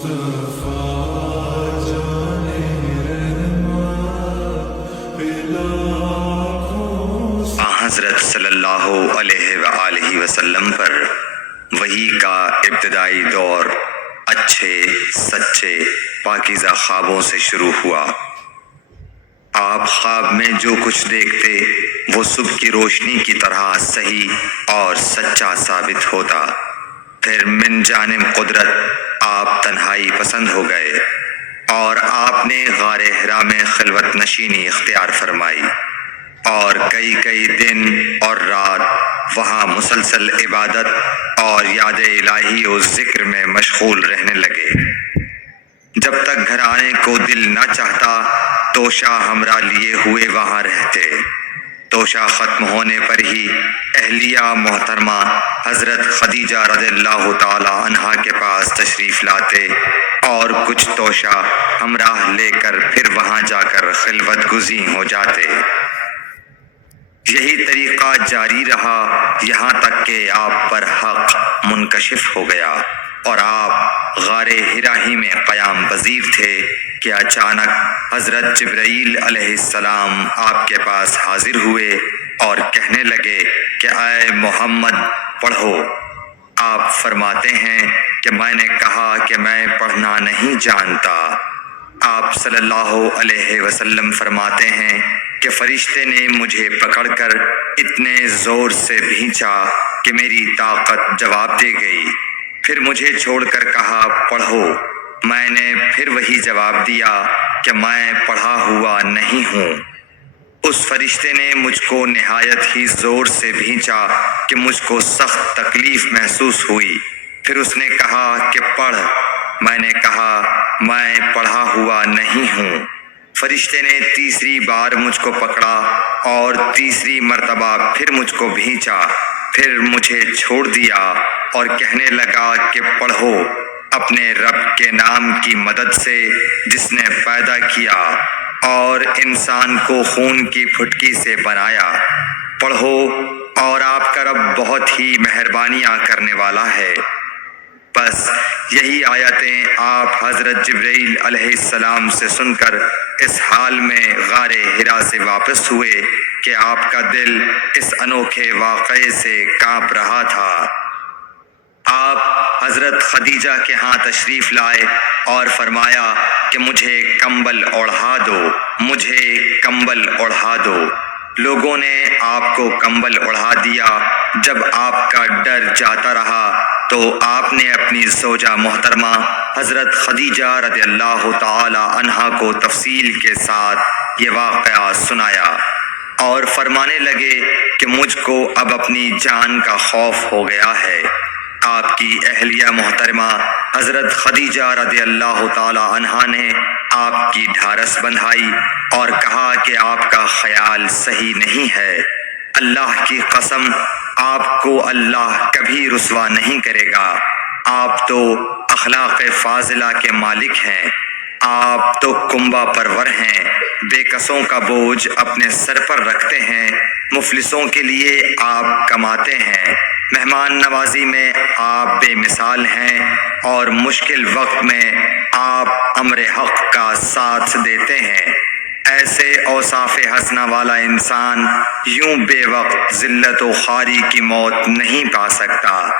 حضرت صلی اللہ علیہ وآلہ وسلم پر وحی کا ابتدائی دور اچھے سچے پاکیزہ خوابوں سے شروع ہوا۔ آپ خواب میں جو کچھ دیکھتے وہ صبح کی روشنی کی طرح صحیح اور سچا ثابت ہوتا۔ پھر من جانب قدرت آپ تنہائی پسند ہو گئے اور آپ نے غار حرا میں خلوت نشینی اختیار فرمائی اور کئی دن اور رات وہاں مسلسل عبادت اور یاد الہی و ذکر میں مشغول رہنے لگے۔ جب تک گھر آنے کو دل نہ چاہتا توشہ ہمراہ لیے ہوئے وہاں رہتے۔ توشہ ختم ہونے پر ہی اہلیہ محترمہ حضرت خدیجہ رضی اللہ تعالی عنہا کے پاس تشریف لاتے اور کچھ توشہ ہمراہ لے کر پھر وہاں جا کر خلوت گزین ہو جاتے۔ یہی طریقہ جاری رہا یہاں تک کہ آپ پر حق منکشف ہو گیا اور آپ غار حرا ہی میں قیام پذیر تھے کہ اچانک حضرت جبرائیل علیہ السلام آپ کے پاس حاضر ہوئے اور کہنے لگے کہ اے محمد پڑھو۔ آپ فرماتے ہیں کہ میں نے کہا کہ میں پڑھنا نہیں جانتا۔ آپ صلی اللہ علیہ وسلم فرماتے ہیں کہ فرشتے نے مجھے پکڑ کر اتنے زور سے بھینچا کہ میری طاقت جواب دے گئی۔ پھر مجھے چھوڑ کر کہا پڑھو۔ میں نے پھر وہی جواب دیا کہ میں پڑھا ہوا نہیں ہوں۔ اس فرشتے نے مجھ کو نہایت ہی زور سے بھینچا کہ مجھ کو سخت تکلیف محسوس ہوئی۔ پھر اس نے کہا کہ پڑھ۔ میں نے کہا میں پڑھا ہوا نہیں ہوں۔ فرشتے نے تیسری بار مجھ کو پکڑا اور تیسری مرتبہ پھر مجھ کو بھینچا۔ پھر مجھے چھوڑ دیا اور کہنے لگا کہ پڑھو اپنے رب کے نام کی مدد سے جس نے پیدا کیا اور انسان کو خون کی پھٹکی سے بنایا۔ پڑھو اور آپ کا رب بہت ہی مہربانیاں کرنے والا ہے۔ بس یہی آیتیں آپ حضرت جبرائیل علیہ السلام سے سن کر اس حال میں غار حرا سے واپس ہوئے کہ آپ کا دل اس انوکھے واقعے سے کانپ رہا تھا۔ آپ حضرت خدیجہ کے ہاں تشریف لائے اور فرمایا کہ مجھے کمبل اوڑھا دو، مجھے کمبل اوڑھا دو۔ لوگوں نے آپ کو کمبل اوڑھا دیا۔ جب آپ کا ڈر جاتا رہا تو آپ نے اپنی زوجہ محترمہ حضرت خدیجہ رضی اللہ تعالی عنہا کو تفصیل کے ساتھ یہ واقعہ سنایا اور فرمانے لگے کہ مجھ کو اب اپنی جان کا خوف ہو گیا ہے۔ آپ کی اہلیہ محترمہ حضرت خدیجہ رضی اللہ تعالی عنہا نے آپ کی ڈھارس بندھائی اور کہا کہ آپ کا خیال صحیح نہیں ہے۔ اللہ کی قسم آپ کو اللہ کبھی رسوا نہیں کرے گا۔ آپ تو اخلاق فاضلہ کے مالک ہیں۔ آپ تو کنبہ پرور ہیں، بے کسوں کا بوجھ اپنے سر پر رکھتے ہیں، مفلسوں کے لیے آپ کماتے ہیں، مہمان نوازی میں آپ بے مثال ہیں اور مشکل وقت میں آپ امر حق کا ساتھ دیتے ہیں۔ ایسے اوصاف حسنہ والا انسان یوں بے وقت ذلت و خواری کی موت نہیں پا سکتا۔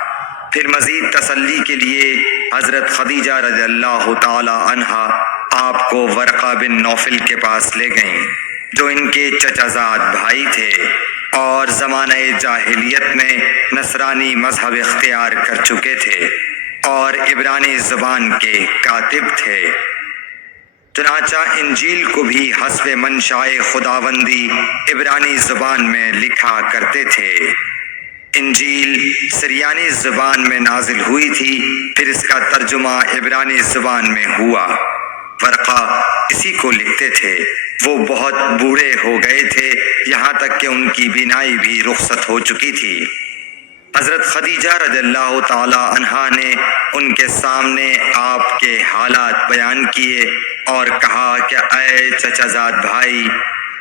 پھر مزید تسلی کے لیے حضرت خدیجہ رضی اللہ تعالی عنہا آپ کو ورقہ بن نوفل کے پاس لے گئیں جو ان کے چچا زاد بھائی تھے اور زمانہ جاہلیت میں نصرانی مذہب اختیار کر چکے تھے اور عبرانی زبان کے کاتب تھے۔ چنانچہ انجیل کو بھی حسب منشائے خداوندی عبرانی زبان میں لکھا کرتے تھے۔ انجیل سریانی زبان میں نازل ہوئی تھی، پھر اس کا ترجمہ عبرانی زبان میں ہوا۔ ورقہ اسی کو لکھتے تھے۔ وہ بہت بوڑھے ہو گئے تھے، یہاں تک کہ ان کی بینائی بھی رخصت ہو چکی تھی۔ حضرت خدیجہ رضی اللہ تعالی عنہا نے ان کے سامنے آپ کے حالات بیان کیے اور کہا کہ اے چچا زاد بھائی،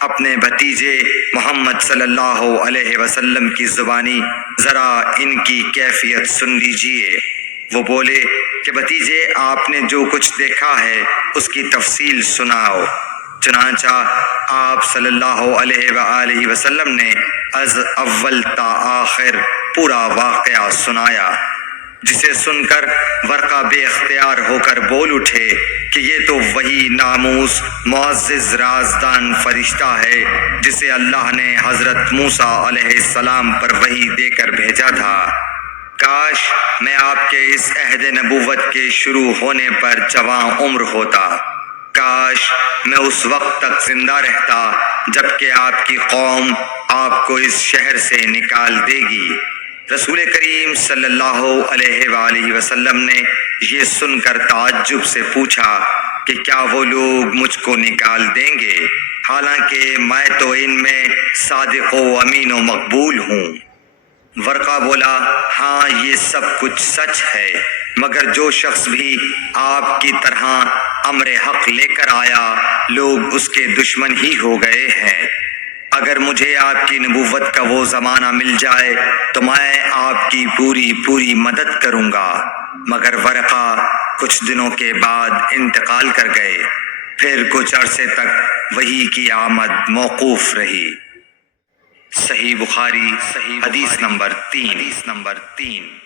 اپنے بھتیجے محمد صلی اللہ علیہ وسلم کی زبانی ذرا ان کی کیفیت سن لیجئے۔ وہ بولے کہ بھتیجے آپ نے جو کچھ دیکھا ہے اس کی تفصیل سناؤ۔ چنانچہ آپ صلی اللہ علیہ وآلہ وسلم نے از اول تا آخر پورا واقعہ سنایا، جسے سن کر ورقہ بے اختیار ہو کر بول اٹھے کہ یہ تو وہی ناموس معزز رازدان فرشتہ ہے جسے اللہ نے حضرت موسیٰ علیہ السلام پر وحی دے کر بھیجا تھا۔ کاش میں آپ کے اس عہد نبوت کے شروع ہونے پر جواں عمر ہوتا، کاش میں اس وقت تک زندہ رہتا جب کہ آپ کی قوم آپ کو اس شہر سے نکال دے گی۔ رسول کریم صلی اللہ علیہ وآلہ وسلم نے یہ سن کر تعجب سے پوچھا کہ کیا وہ لوگ مجھ کو نکال دیں گے، حالانکہ میں تو ان میں صادق و امین و مقبول ہوں۔ ورقہ بولا، ہاں یہ سب کچھ سچ ہے، مگر جو شخص بھی آپ کی طرح امر حق لے کر آیا لوگ اس کے دشمن ہی ہو گئے ہیں۔ اگر مجھے آپ کی نبوت کا وہ زمانہ مل جائے تو میں آپ کی پوری مدد کروں گا، مگر ورقہ کچھ دنوں کے بعد انتقال کر گئے، پھر کچھ عرصے تک وحی کی آمد موقوف رہی۔ صحیح بخاری حدیث نمبر 3۔